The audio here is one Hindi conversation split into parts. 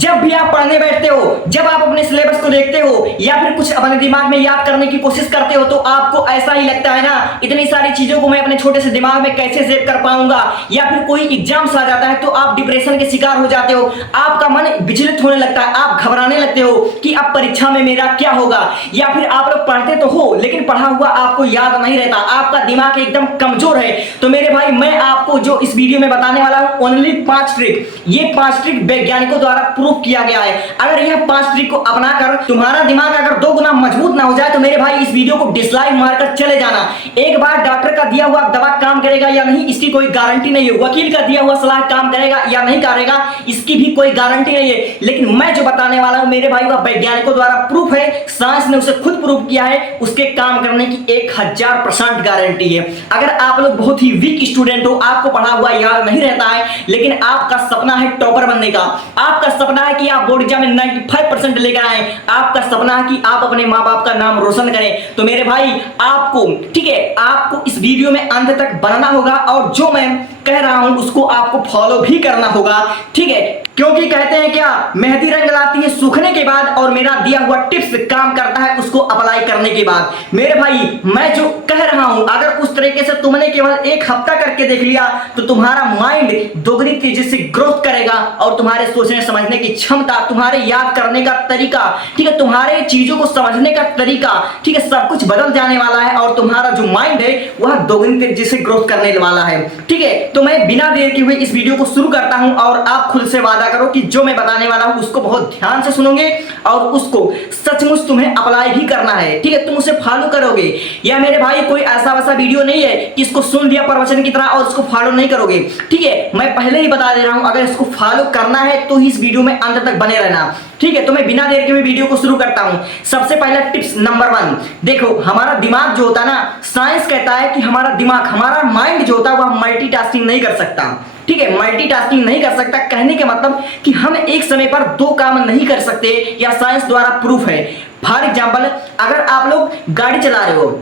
जब भी आप पढ़ने बैठते हो, जब आप अपने सिलेबस को देखते हो या फिर कुछ अपने दिमाग में याद करने की कोशिश करते हो, तो आपको ऐसा ही लगता है ना, इतनी सारी चीजों को मैं अपने छोटे से दिमाग में कैसे सेव कर पाऊंगा। या फिर कोई एग्जाम्स आ जाता है तो आप डिप्रेशन के शिकार हो जाते हो, आपका मन विचलित होने लगता है, आप घबराने लगते हो कि अब परीक्षा में मेरा क्या होगा। या फिर आप लोग पढ़ते तो हो लेकिन पढ़ा हुआ आपको याद नहीं रहता, आपका दिमाग एकदम कमजोर है। तो मेरे भाई मैं आपको जो इस वीडियो में बताने वाला हूं, ओनली 5 ट्रिक, ये 5 ट्रिक वैज्ञानिकों द्वारा प्रूव किया गया है। अगर यह 5 ट्रिक को अपनाकर तुम्हारा दिमाग अगर 2 गुना मजबूत ना हो जाए तो मेरे भाई इस वीडियो को डिसलाइक मारकर चले जाना। एक बार डॉक्टर का दिया हुआ दवा काम करेगा या नहीं इसकी कोई गारंटी नहीं है, वकील का दिया हुआ सलाह काम करेगा या नहीं करेगा इसकी भी कोई गारंटी नहीं है, लेकिन मैं जो बताने वाला हूं मेरे भाई वह वैज्ञानिकों द्वारा प्रूफ है, साइंस ने उसे खुद प्रूव किया है, उसके काम करने की 1000% गारंटी है। अगर आप लोग बहुत ही वीक स्टूडेंट हो, आपको पढ़ा हुआ याद नहीं रहता है, लेकिन आपका सपना है टॉपर बनने का, आपका सपना है कि आप बोर्ड एग्जाम में 95% लेकर आए, आपका सपना है कि आप अपने माँ बाप का नाम रोशन करें, तो मेरे भाई आपको, ठीक है, आपको इस वीडियो में अंत तक बनना होगा और जो मैं कह रहा हूं उसको आपको फॉलो भी करना होगा, ठीक है। क्योंकि कहते हैं क्या, मेहंदी रंग लाती है सूखने के बाद और मेरा दिया हुआ टिप्स काम करता है उसको अप्लाई करने के बाद। मेरे भाई मैं जो कह रहा हूं अगर उस तरीके से तुमने केवल 1 हफ्ता करके देख लिया तो तुम्हारा माइंड दोगुनी तेजी से ग्रोथ करेगा और तुम्हारे सोचने समझने की क्षमता, तुम्हारे याद करने का तरीका, ठीक है, तुम्हारे चीजों को समझने का तरीका, ठीक है, सब कुछ बदल जाने वाला है और तुम्हारा जो माइंड है वह दोगुनी तेजी से ग्रोथ करने वाला है, ठीक है। तो मैं बिना देर के हुए इस वीडियो को शुरू करता हूं और आप खुद से वादा करो कि जो मैं बताने वाला हूं उसको बहुत ध्यान से सुनोगे और उसको सचमुच तुम्हें अप्लाई भी करना है, ठीक है, तुम उसे फॉलो करोगे। या मेरे भाई कोई ऐसा वैसा वीडियो नहीं है कि इसको सुन लिया प्रवचन की तरह और इसको फॉलो नहीं करोगे, ठीक है, मैं पहले ही बता दे रहा हूं अगर इसको फॉलो करना है तो ही इस वीडियो में अंत तक बने रहना, ठीक है। तो मैं बिना देर के हुए वीडियो को शुरू करता हूं। सबसे पहला टिप्स नंबर 1, देखो हमारा दिमाग जो होता है ना, साइंस कहता है कि हमारा दिमाग, हमारा माइंड जो होता है वह मल्टीटास्किंग नहीं कर सकता, ठीक है, मल्टीटास्किंग नहीं कर सकता कहने के मतलब कि हम एक समय पर 2 काम नहीं कर सकते, या साइंस द्वारा प्रूफ है। फॉर एग्जांपल अगर आप लोग गाड़ी चला रहे हो,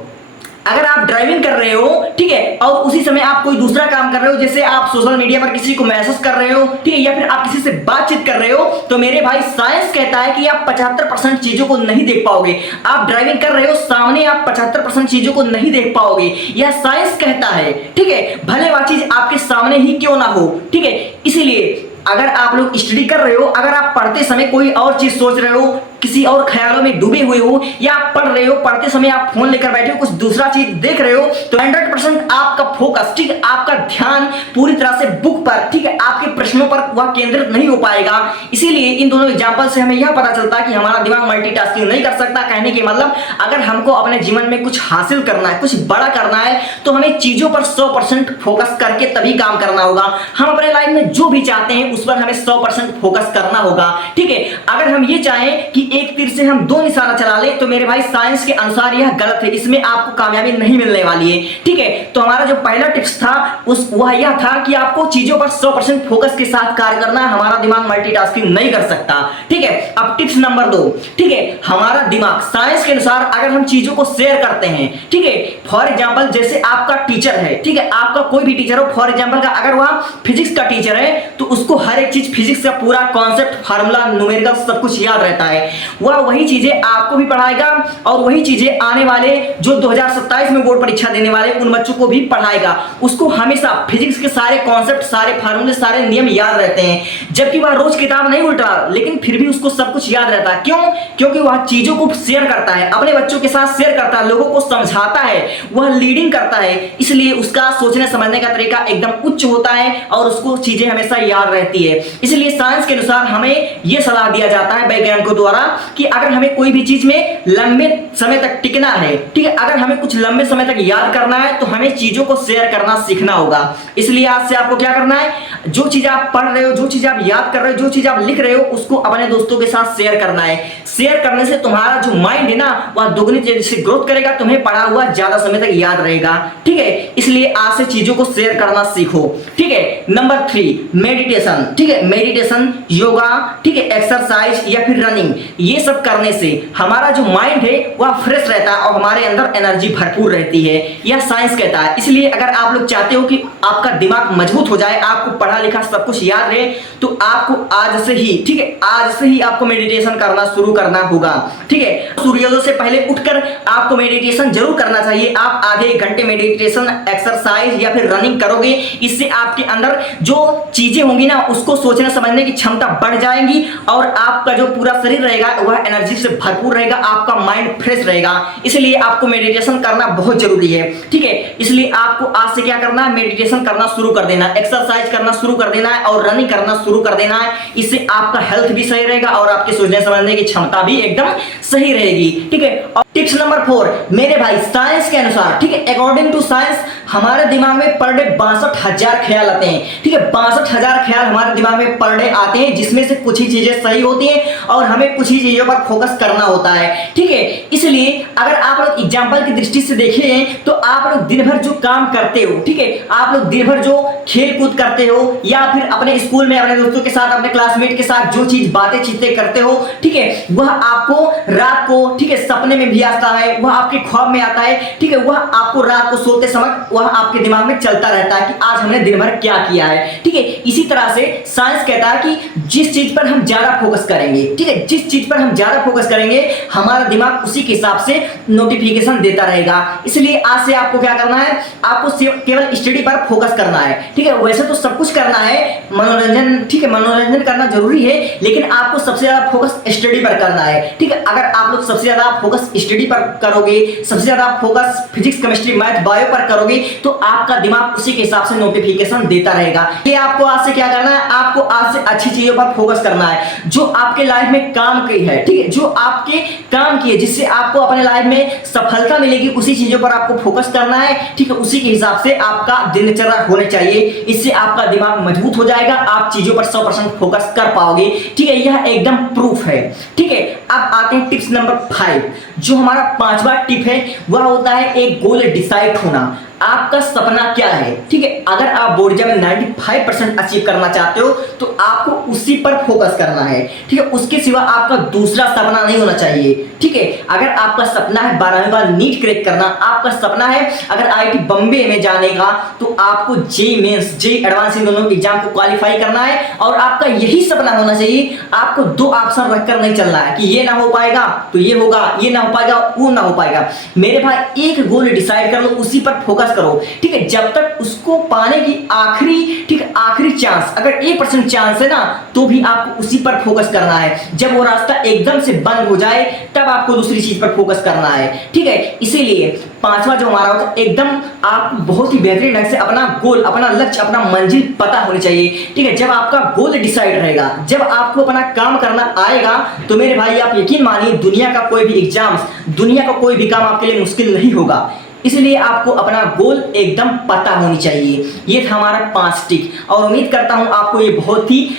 अगर आप ड्राइविंग कर रहे हो, ठीक है, और उसी समय आप कोई दूसरा काम कर रहे हो, जैसे आप सोशल मीडिया पर किसी को मैसेज कर रहे हो, ठीक है, या फिर आप किसी से बातचीत कर रहे हो, तो मेरे भाई साइंस कहता है कि आप 75% चीजों को नहीं देख पाओगे। आप ड्राइविंग कर रहे हो, सामने आप 75% चीजों को नहीं देख पाओगे, यह साइंस कहता है, ठीक है, भले वह चीज आपके सामने ही क्यों ना हो, ठीक है। इसलिए अगर आप लोग स्टडी कर रहे हो, अगर आप पढ़ते समय कोई और चीज सोच रहे हो, किसी और ख्यालों में डूबे हुए हो, या आप पढ़ रहे हो, पढ़ते समय आप फोन लेकर बैठे हो, कुछ दूसरा चीज देख रहे हो, तो 100% आपका फोकस, ठीक है, आपका ध्यान पूरी तरह से बुक पर, ठीक है, आपके प्रश्नों पर वह केंद्रित नहीं हो पाएगा। इसीलिए इन दोनों एग्जांपल से हमें यह पता चलता है कि हमारा दिमाग मल्टीटास्किंग नहीं कर सकता। कहने के मतलब अगर हमको अपने जीवन में कुछ हासिल करना है, कुछ बड़ा करना है, तो हमें चीजों पर 100% फोकस करके तभी काम करना होगा। हम अपने लाइफ में जो भी चाहते हैं उस पर हमें 100% फोकस करना होगा, ठीक है। अगर हम ये चाहें कि एक तीर से हम 2 निशाना चला ले तो मेरे भाई साइंस के अनुसार यह गलत है, इसमें आपको कामयाबी नहीं मिलने वाली है, ठीक है। तो हमारा जो पहला टिप्स था वह यह था कि आपको चीजों पर 100% फोकस के साथ कार्य करना है, हमारा दिमाग मल्टीटास्किंग नहीं कर सकता, ठीक है। अब टिप्स नंबर 2, ठीक है, हमारा दिमाग साइंस के अनुसार अगर हम चीजों को शेयर करते हैं, ठीक है, फॉर एग्जांपल जैसे आपका टीचर है, ठीक है, आपका कोई भी टीचर हो, फॉर एग्जांपल का अगर वह फिजिक्स का टीचर है तो उसको हर एक चीज फिजिक्स का पूरा कॉन्सेप्ट, फार्मूला, न्यूमेरिकल सब कुछ याद रहता है, वह वही चीजें आपको भी पढ़ाएगा और वही चीजें आने वाले जो 2027 में बोर्ड परीक्षा देने वाले उन बच्चों को भी पढ़ाएगा। उसको हमेशा फिजिक्स के सारे कॉन्सेप्ट, सारे फार्मूले, सारे नियम याद रहते हैं, जबकि वह रोज किताब नहीं उल्टा लेकिन फिर भी उसको सब कुछ याद रहता है। क्यों? क्योंकि वह चीजों को शेयर करता है, अपने बच्चों के साथ शेयर करता है, लोगों को समझाता है, वह लीडिंग करता है, इसलिए उसका सोचने समझने का तरीका एकदम उच्च होता है और उसको चीजें हमेशा याद रहती है। इसलिए साइंस के अनुसार हमें यह सलाह दिया जाता है वैज्ञानिकों द्वारा कि अगर हमें कोई भी चीज में लंबे समय तक टिकना है, ठीक है, अगर हमें कुछ लंबे समय तक याद करना है तो हमें चीजों को शेयर करना सीखना होगा। इसलिए आज से आपको क्या करना है, जो चीज आप पढ़ रहे हो, जो चीज आप याद कर रहे हो, जो चीज आप लिख रहे हो, उसको अपने दोस्तों के साथ शेयर करना है। शेयर करने से तुम्हारा जो माइंड है ना वह दोगुनी तेजी से ग्रोथ करेगा, तुम्हें पढ़ा हुआ ज्यादा समय तक याद रहेगा, ठीक है। इसलिए आज से चीजों को शेयर करना सीखो, ठीक है। नंबर 3, मेडिटेशन, ठीक है, मेडिटेशन, योगा, ठीक है, एक्सरसाइज या फिर रनिंग। ये सब करने से हमारा जो माइंड है वह फ्रेश रहता है और हमारे अंदर एनर्जी भरपूर रहती है, यह साइंस कहता है। इसलिए अगर आप लोग चाहते हो कि आपका दिमाग मजबूत हो जाए, आपको पढ़ा लिखा सब कुछ याद रहे, तो आपको आज से ही, ठीक है, आज से ही आपको मेडिटेशन करना शुरू करना होगा। ठीक है, सूर्योदय से पहले उठकर आपको मेडिटेशन जरूर करना चाहिए। आप आधे घंटे मेडिटेशन एक्सरसाइज या फिर रनिंग करोगे, इससे आपके अंदर जो चीजें होंगी ना, उसको सोचने समझने की क्षमता बढ़ जाएगी और आपका जो पूरा शरीर रहेगा वह एनर्जी से भरपूर रहेगा, आपका माइंड फ्रेश रहेगा। इसलिए आपको मेडिटेशन करना बहुत जरूरी है। ठीक है, इसलिए आपको आज से क्या करना है, मेडिटेशन करना शुरू कर देना, एक्सरसाइज करना शुरू कर देना है और रनिंग करना शुरू कर देना है। इससे आपका हेल्थ भी सही रहेगा और आपके सोचने समझने की क्षमता भी एकदम सही रहेगी। ठीक है, और टिप्स नंबर 4 मेरे भाई, साइंस के अनुसार, ठीक है, अकॉर्डिंग टू साइंस हमारे दिमाग में पर डे 62,000 ख्याल आते हैं। ठीक है, 62,000 ख्याल हमारे दिमाग में पर डे आते हैं, जिसमें से कुछ ही चीजें सही होती हैं और हमें कुछ ही चीजों पर फोकस करना होता है। ठीक है, इसलिए अगर आप लोग एग्जाम्पल की दृष्टि से देखें तो आप लोग दिन भर जो काम करते हो, ठीक है, आप लोग दिन भर जो खेल कूद करते हो या फिर अपने स्कूल में अपने दोस्तों के साथ, अपने क्लासमेट के साथ जो चीज बातें चीतें करते हो, ठीक है, वह आपको रात को, ठीक है, सपने में भी आता है, वह आपके ख्वाब में आता है। ठीक है, वह आपको रात को सोते समय वह आपके दिमाग में चलता रहता है कि आज हमने दिन भर क्या किया है। ठीक है, इसी तरह से साइंस कहता है कि जिस चीज पर हम ज्यादा फोकस करेंगे, ठीक है, जिस चीज पर हम ज्यादा फोकस करेंगे, हमारा दिमाग उसी के हिसाब से नोटिफिकेशन देता रहेगा। इसलिए आज से आपको क्या करना है, आपको केवल स्टडी पर फोकस करना है। ठीक है, वैसे तो सब कुछ करना है, मनोरंजन, ठीक है, मनोरंजन करना जरूरी है, लेकिन आपको सबसे ज्यादा फोकस स्टडी पर करना है। ठीक है, अगर आप लोग सबसे ज्यादा फोकस स्टडी पर करोगे, सबसे ज्यादा focus physics, chemistry, math, bio पर करोगे, तो आपका दिमाग उसी के हिसाब से नोटिफिकेशन देता रहेगा। ये आपको आज से क्या करना है, आपको आज से अच्छी चीजों पर फोकस करना है जो आपके लाइफ में काम की है। ठीक है, जो आपके काम की है, जिससे आपको अपने लाइफ में सफलता मिलेगी, उसी चीजों पर आपको फोकस करना है। ठीक है, उसी के हिसाब से आपका दिनचर्या होने चाहिए। इससे आपका दिमाग मजबूत हो जाएगा, आप चीजों पर 100% फोकस कर पाओगे। ठीक है, यह एकदम प्रूफ है। ठीक है, अब आते हैं टिप्स नंबर 5। जो हमारा 5वां टिप है वह होता है एक गोल डिसाइड होना। आपका सपना क्या है? ठीक है, अगर आप बोर्ड एग्जाम में 95% अचीव करना चाहते हो तो आपको उसी पर फोकस करना है। ठीक है, उसके सिवा आपका दूसरा सपना नहीं होना चाहिए। ठीक है, अगर आपका सपना है 12वीं बार नीट क्रैक करना, आपका सपना है अगर आईआईटी बॉम्बे में जाने का, तो आपको जेईई मेंस, जेईई एडवांस इन दोनों एग्जाम को क्वालिफाई करना है और आपका यही सपना होना चाहिए। आपको 2 ऑप्शन रखकर नहीं चलना है कि ये ना हो पाएगा तो ये होगा, ये ना हो पाएगा वो ना हो पाएगा। मेरे भाई, एक गोल डिसाइड कर लो, उसी पर फोकस करो। ठीक है, जब तक उसको पाने की आखिरी, ठीक है, आखिरी चांस, अगर 1% चांस है ना, तो भी आपको उसी पर फोकस करना है। जब वो रास्ता एकदम से बंद हो जाए तब आपको दूसरी चीज पर फोकस करना है। ठीक है, इसीलिए 5वां जो हमारा होता है, एकदम आप बहुत ही बेहतरीन ढंग से अपना गोल, अपना लक्ष्य, अपना मंजिल पता होनी चाहिए। ठीक है, जब आपका गोल डिसाइड रहेगा, जब आपको अपना काम करना आएगा, तो मेरे भाई आप यकीन मानिए दुनिया का कोई भी एग्जाम, दुनिया का कोई भी काम आपके लिए मुश्किल नहीं होगा। इसलिए आपको अपना गोल एकदम पता होनी चाहिए। ये था हमारा 5 टिप और उम्मीद करता हूं आपको ये बहुत ही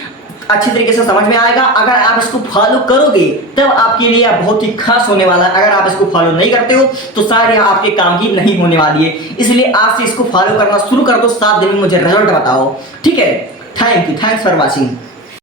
अच्छी तरीके से समझ में आएगा। अगर आप इसको फॉलो करोगे तब आपके लिए बहुत ही खास होने वाला है। अगर आप इसको फॉलो नहीं करते हो तो शायद यह आपके काम की नहीं होने वाली है। इसलिए आज से इसको फॉलो करना शुरू कर दो, 7 दिन में मुझे रिजल्ट बताओ। ठीक है, thank you, thanks for watching.